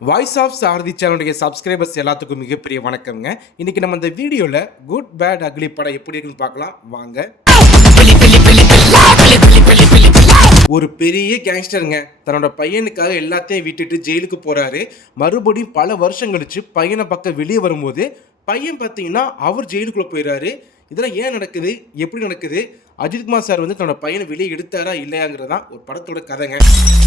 Voice of சாரதி சேனலுடைய subscribers எல்லாத்துக்கும் மிகப்பெரிய வணக்கம்ங்க. இன்னைக்கு நம்ம இந்த வீடியோவில் குட் பேட் அக்லி படம் எப்படி இருக்குன்னு பார்க்கலாம் வாங்க. ஒரு பெரிய கேங்ஸ்டருங்க தன்னோட பையனுக்காக எல்லாத்தையும் விட்டுட்டு ஜெயிலுக்கு போறாரு. மறுபடியும் பல வருஷம் கழிச்சு பையனை பக்கம் வெளியே வரும்போது பையன் பார்த்தீங்கன்னா அவர் ஜெயிலுக்குள்ள போயிடுறாரு. இதெல்லாம் ஏன் நடக்குது, எப்படி நடக்குது, அஜித்குமார் சார் வந்து தன்னோட பையனை வெளியே எடுத்தாரா இல்லையாங்கிறதான் ஒரு படத்தோட கதைங்க.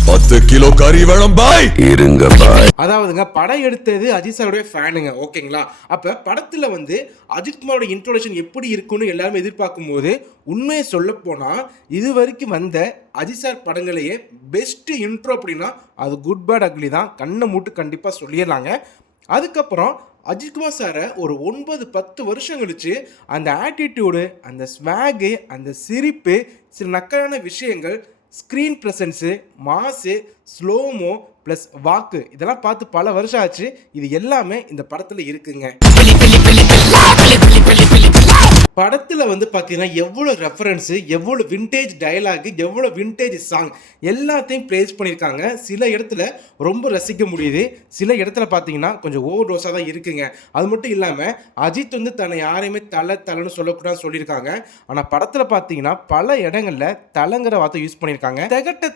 10 கிலோ கறி வேணும் பாய் இருங்க பாய். அதாவதுங்க படம் எடுத்தது அஜித் சாருடைய ஃபேனுங்க, ஓகேங்களா? அப்ப படத்துல வந்து அஜித்குமாரோட இன்ட்ரோடக்ஷன் எப்படி இருக்குன்னு எல்லாரும் எதிர்பார்க்கும் போது உண்மையை சொல்ல போனா இது வரைக்கும் வந்த அஜித் சார் படங்களையே பெஸ்ட் இன்ட்ரோ அப்படின்னா அது குட் பேட் அக்லி தான். கண்ணை மூட்டு கண்டிப்பா சொல்லிடலாங்க. அதுக்கப்புறம் அஜித்குமார் சாரை ஒரு 9-10 வருஷம் கழிச்சு அந்த ஆட்டிடியூடு, அந்த ஸ்வாகு, அந்த சிரிப்பு, சில நக்கலான விஷயங்கள், ஸ்க்ரீன் ப்ரெசன்ஸு, மாசு, ஸ்லோமோ ப்ளஸ் வாக்கு இதெல்லாம் பார்த்து பல வருஷம் ஆச்சு. இது எல்லாமே இந்த படத்தில் இருக்குங்க. படத்தில் வந்து பார்த்தீங்கன்னா எவ்வளோ ரெஃபரன்ஸு, எவ்வளோ விண்டேஜ் டயலாகு, எவ்வளோ விண்டேஜ் சாங் எல்லாத்தையும் ப்ளேஸ் பண்ணியிருக்காங்க. சில இடத்துல ரொம்ப ரசிக்க முடியுது, சில இடத்துல பார்த்தீங்கன்னா கொஞ்சம் ஓவர் டோஸாக தான் இருக்குங்க. அது மட்டும் இல்லாமல் அஜித் வந்து தன்னை யாரையுமே தலைன்னு சொல்லக்கூடாதுன்னு சொல்லியிருக்காங்க. ஆனால் படத்தில் பார்த்தீங்கன்னா பல இடங்களில் தலைங்கிற வார்த்தை யூஸ் பண்ணியிருக்காங்க.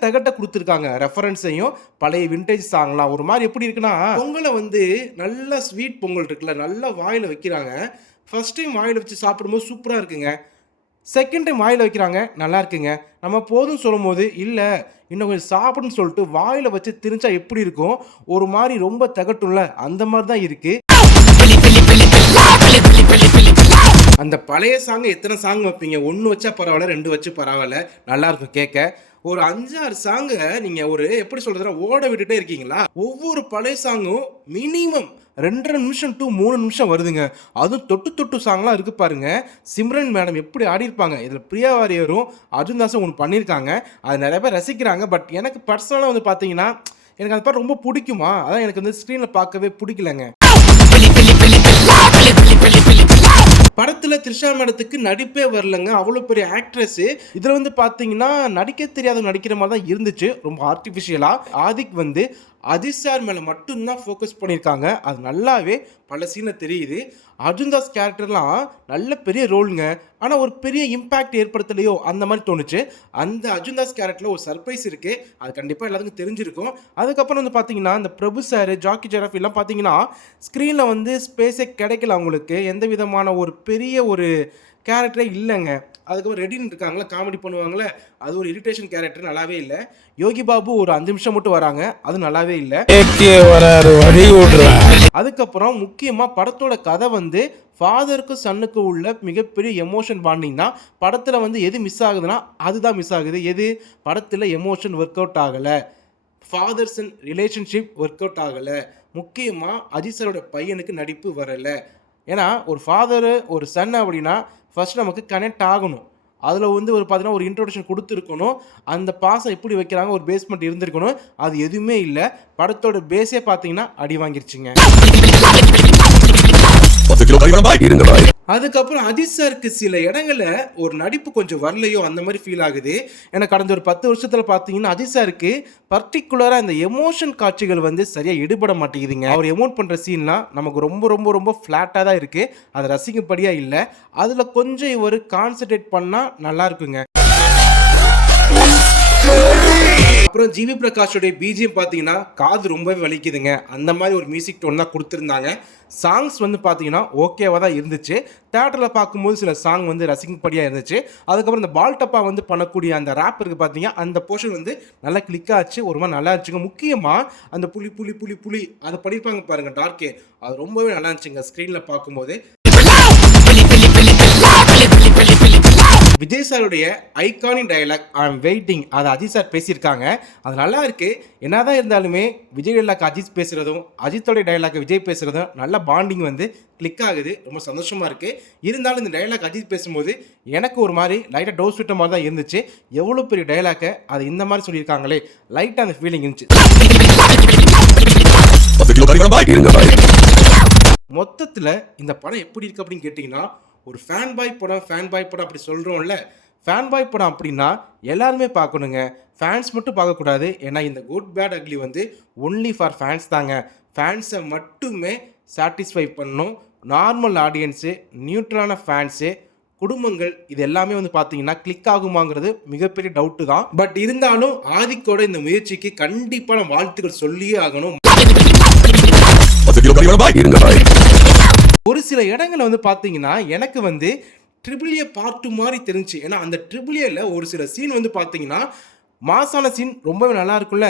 தகட்ட கொடுத்துருக்காங்க ரெஃபரன்ஸையும். பழைய விண்டேஜ் சாங்லாம் ஒரு மாதிரி எப்படி இருக்குன்னா, பொங்கலை வந்து நல்லா ஸ்வீட் பொங்கல் இருக்குல்ல, நல்லா வாயில் வைக்கிறாங்க. ஃபர்ஸ்ட் டைம் வாயில் வச்சு சாப்பிடும்போது சூப்பராக இருக்குங்க. செகண்ட் டைம் வாயில் வைக்கிறாங்க, நல்லா இருக்குங்க. நம்ம போதும் சொல்லும் போது இல்லை இன்னும் கொஞ்சம் சாப்பிடுன்னு சொல்லிட்டு வாயில் வச்சு திரிஞ்சா எப்படி இருக்கும், ஒரு மாதிரி ரொம்ப தகட்டும்ல, அந்த மாதிரி தான் இருக்குது. அந்த பழைய சாங் எத்தனை சாங் வைப்பீங்க? 1 வச்சா பரவாயில்ல, 2 வச்சு பரவாயில்ல, நல்லா இருக்கும் கேட்க. ஒரு 5-6 சாங்கை நீங்கள் ஒரு எப்படி சொல்கிறதுனா ஓட விட்டுட்டே இருக்கீங்களா? ஒவ்வொரு பழைய சாங்கும் மினிமம் 2.5 நிமிஷம் to 3 நிமிஷம் வருதுங்க. அதுவும் தொட்டு சாங்லாம் இருக்குது பாருங்க. சிம்ரன் மேடம் எப்படி ஆடிருப்பாங்க. இதில் பிரியா வாரியரும் அர்ஜுன் தாஸும் ஒன்று பண்ணியிருக்காங்க. அது நிறைய பேர் ரசிக்கிறாங்க. பட் எனக்கு பர்சனலாக வந்து பார்த்தீங்கன்னா எனக்கு அந்த பாட்டு ரொம்ப பிடிக்குமா, அதான் எனக்கு வந்து ஸ்க்ரீனில் பார்க்கவே பிடிக்கலங்க. படத்தில் த்ரிஷா மேடத்துக்கு நடிப்பே வரலங்க. அவ்வளோ பெரிய ஆக்ட்ரஸ். இதில் வந்து பார்த்தீங்கன்னா நடிக்க தெரியாத நடிக்கிற மாதிரி தான் இருந்துச்சு, ரொம்ப ஆர்டிஃபிஷியலாக. ஆதிக் வந்து அஜித் சார் மேலே மட்டும்தான் ஃபோக்கஸ் பண்ணியிருக்காங்க. அது நல்லாவே பல சீனில் தெரியுது. அர்ஜுன் தாஸ் கேரக்டர்லாம் நல்ல பெரிய ரோலுங்க, ஆனால் ஒரு பெரிய இம்பேக்ட் ஏற்படுத்தலையோ அந்த மாதிரி தோணுச்சு. அந்த அர்ஜுன் தாஸ் கேரக்டரில் ஒரு சர்ப்ரைஸ் இருக்குது, அது கண்டிப்பாக எல்லாத்துக்கும் தெரிஞ்சிருக்கும். அதுக்கப்புறம் வந்து பார்த்தீங்கன்னா இந்த பிரபு சார், ஜாக்கி ஜெராஃப் எல்லாம் பார்த்தீங்கன்னா ஸ்க்ரீனில் வந்து ஸ்பேஸே கிடைக்கல அவங்களுக்கு. எந்த விதமான ஒரு பெரிய ஒரு கேரக்டரே இல்லைங்க. அதுக்கப்புறம் ரெடின்னு இருக்காங்களா, காமெடி பண்ணுவாங்களே, அது ஒரு இரிட்டேஷன் கேரக்டர், நல்லாவே இல்லை. யோகி பாபு ஒரு 5 நிமிஷம் மட்டும் வராங்க, அது நல்லாவே இல்லை. அதுக்கப்புறம் முக்கியமாக படத்தோட கதை வந்து ஃபாதருக்கு சன்னுக்கு உள்ள மிகப்பெரிய எமோஷன் பாண்டிங் தான். படத்தில் வந்து எது மிஸ் ஆகுதுன்னா அதுதான் மிஸ் ஆகுது. எது படத்தில் எமோஷன் ஒர்க் அவுட் ஆகலை, father son relationship work out ஆகலை. முக்கியமாக அஜித் சாரோட பையனுக்கு நடிப்பு வரலை. ஏன்னா ஒரு ஃபாதரு ஒரு சன் அப்படின்னா ஃபர்ஸ்ட் நமக்கு கனெக்ட் ஆகணும். அதில் வந்து ஒரு பார்த்தீங்கன்னா ஒரு இன்ட்ரோடக்ஷன் கொடுத்துருக்கணும். அந்த பாசம் எப்படி வைக்கிறாங்க, ஒரு பேஸ்மெண்ட் இருந்திருக்கணும். அது எதுவுமே இல்லை. படத்தோட பேஸே பார்த்தீங்கன்னா அடி வாங்கிருச்சுங்க. அதுக்கப்புறம் அஜித் சாருக்கு சில இடங்கள்ல ஒரு நடிப்பு கொஞ்சம் வரலையோ அந்த மாதிரி ஃபீல் ஆகுது. எனக்கு கடந்த ஒரு 10 வருஷத்தில் பார்த்தீங்கன்னா அஜித் சாருக்கு பர்டிகுலராக இந்த எமோஷன் காட்சிகள் வந்து சரியாக ஈடுபட மாட்டேங்குதுங்க. அவர் எமோட் பண்ணுற சீன்லாம் நமக்கு ரொம்ப ரொம்ப ரொம்ப ஃப்ளாட்டாக தான் இருக்குது, அது ரசிக்கப்படியாக இல்லை. அதில் கொஞ்சம் இவர் கான்சன்ட்ரேட் பண்ணால் நல்லா இருக்குங்க. அப்புறம் ஜிவி பிரகாஷோடைய பிஜிஎம் பார்த்தீங்கன்னா காது ரொம்பவே வலிக்குதுங்க. அந்த மாதிரி ஒரு மியூசிக் டோன் தான் கொடுத்துருந்தாங்க. சாங்ஸ் வந்து பார்த்தீங்கன்னா ஓகேவாக தான் இருந்துச்சு. தேட்டரில் பார்க்கும்போது சில சாங் வந்து ரசிக்கும்படியாக இருந்துச்சு. அதுக்கப்புறம் இந்த பால் டப்பா வந்து பண்ணக்கூடிய அந்த ரேப் இருக்குது பார்த்தீங்கன்னா, அந்த போர்ஷன் வந்து நல்லா கிளிக் ஆச்சு, ஒரு மாதிரி நல்லா இருந்துச்சுங்க. முக்கியமாக அந்த புலி புலி புலி புலி அதை பண்ணியிருப்பாங்க பாருங்கள், டார்க்கே, அது ரொம்பவே நல்லா இருந்துச்சுங்க ஸ்க்ரீனில் பார்க்கும்போது. விஜய் சாருடைய iconic dialogue I am waiting, அதை அஜித் சார் பேசியிருக்காங்க. அது நல்லா இருக்கு. என்னதான் இருந்தாலுமே விஜய் டயலாக் அஜித் பேசுகிறதும் அஜித்தோடைய டயலாக் விஜய் பேசுகிறதும் நல்ல பாண்டிங் வந்து கிளிக் ஆகுது, ரொம்ப சந்தோஷமாக இருக்குது. இருந்தாலும் இந்த டயலாக் அஜித் பேசும்போது எனக்கு ஒரு மாதிரி லைட்டாக டோஸ் விட்ட மாதிரி தான் இருந்துச்சு. எவ்வளோ பெரிய டயலாக்கை அது இந்த மாதிரி சொல்லியிருக்காங்களே, லைட்டாக அந்த ஃபீலிங் இருந்துச்சு. மொத்தத்தில் இந்த படம் எப்படி இருக்குது அப்படின்னு கேட்டிங்கன்னா, ஒரு ஃபேன் பாய் படம் அப்படி சொல்கிறோம்ல, ஃபேன் பாய் படம் அப்படின்னா எல்லாருமே பார்க்கணுங்க. ஃபேன்ஸ் மட்டும் பார்க்கக்கூடாது. ஏன்னா இந்த குட் பேட் அக்லி வந்து ஒன்லி ஃபார் ஃபேன்ஸ் தாங்க. ஃபேன்ஸை மட்டுமே சாட்டிஸ்ஃபை பண்ணணும். நார்மல் ஆடியன்ஸு, நியூட்ரலான ஃபேன்ஸு, குடும்பங்கள் இது எல்லாமே வந்து பார்த்தீங்கன்னா கிளிக் ஆகுமாங்கிறது மிகப்பெரிய டவுட்டு தான். பட் இருந்தாலும் ஆதிக்கோட இந்த முயற்சிக்கு கண்டிப்பான வாழ்த்துக்கள் சொல்லியே ஆகணும். 10 கிலோ கறி வேணும் பாய். இருங்க பாய். ஒரு சில இடங்களை வந்து பார்த்தீங்கன்னா எனக்கு வந்து ட்ரிபிள் ஏ பார்ட் 2 மாதிரி தெரிஞ்சு. ஏன்னா அந்த ட்ரிபிள் ஏல ஒரு சில சீன் வந்து பார்த்தீங்கன்னா மாசான சீன் ரொம்பவே நல்லா இருக்கும்ல.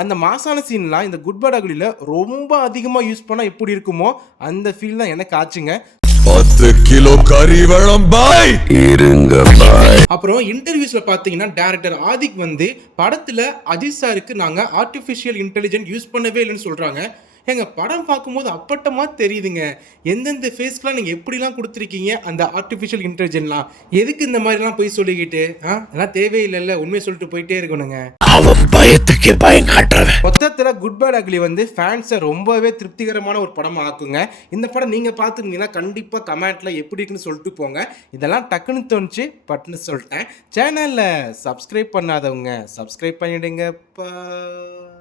அந்த மாசான சீன்லாம் இந்த குட் பேட் அக்லியில் ரொம்ப அதிகமாக யூஸ் பண்ணால் எப்படி இருக்குமோ அந்த ஃபீல் தான் எனக்கு ஆச்சுங்க. 10 கிலோ கறி வேணும் பாய். இருங்க பாய். அப்புறம் இன்டர்வியூஸ்ல பாத்தீங்கன்னா டைரக்டர் ஆதிக் வந்து படத்துல அஜித் சாருக்கு நாங்க ஆர்டிஃபிஷியல் இன்டெலிஜென்ட் யூஸ் பண்ணவே இல்லைன்னு சொல்றாங்க. எங்க படம் பார்க்கும்போது அப்பட்டமா தெரியுதுங்க. எந்தெந்த ஃபேஸ்க்குலாம் நீங்க எப்படிலாம் கொடுத்துருக்கீங்க அந்த ஆர்டிஃபிஷியல் இன்டெலிஜென்ட்லாம். எதுக்கு இந்த மாதிரிலாம் போய் சொல்லிக்கிட்டு அதெல்லாம் தேவையில்லைல்ல, உண்மையை சொல்லிட்டு போயிட்டே இருக்கணுங்க. அவன் பயத்துக்கு பயம் காட்டுறவன். மொத்தத்தில் குட் பேட் அக்லி வந்து ஃபேன்ஸை ரொம்பவே திருப்திகரமான ஒரு படமாக ஆக்குங்க. இந்த படம் நீங்கள் பார்த்துருந்தீங்கன்னா கண்டிப்பாக கமெண்ட்டில் எப்படி இருக்குன்னு சொல்லிட்டு போங்க. இதெல்லாம் டக்குன்னு தோணுச்சு பட்னு சொல்லிட்டேன். சேனலில் சப்ஸ்கிரைப் பண்ணாதவங்க சப்ஸ்கிரைப் பண்ணிடுங்க.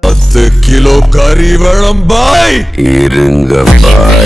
10 கிலோ கறி வேணும் பாய். இருங்க பாய்.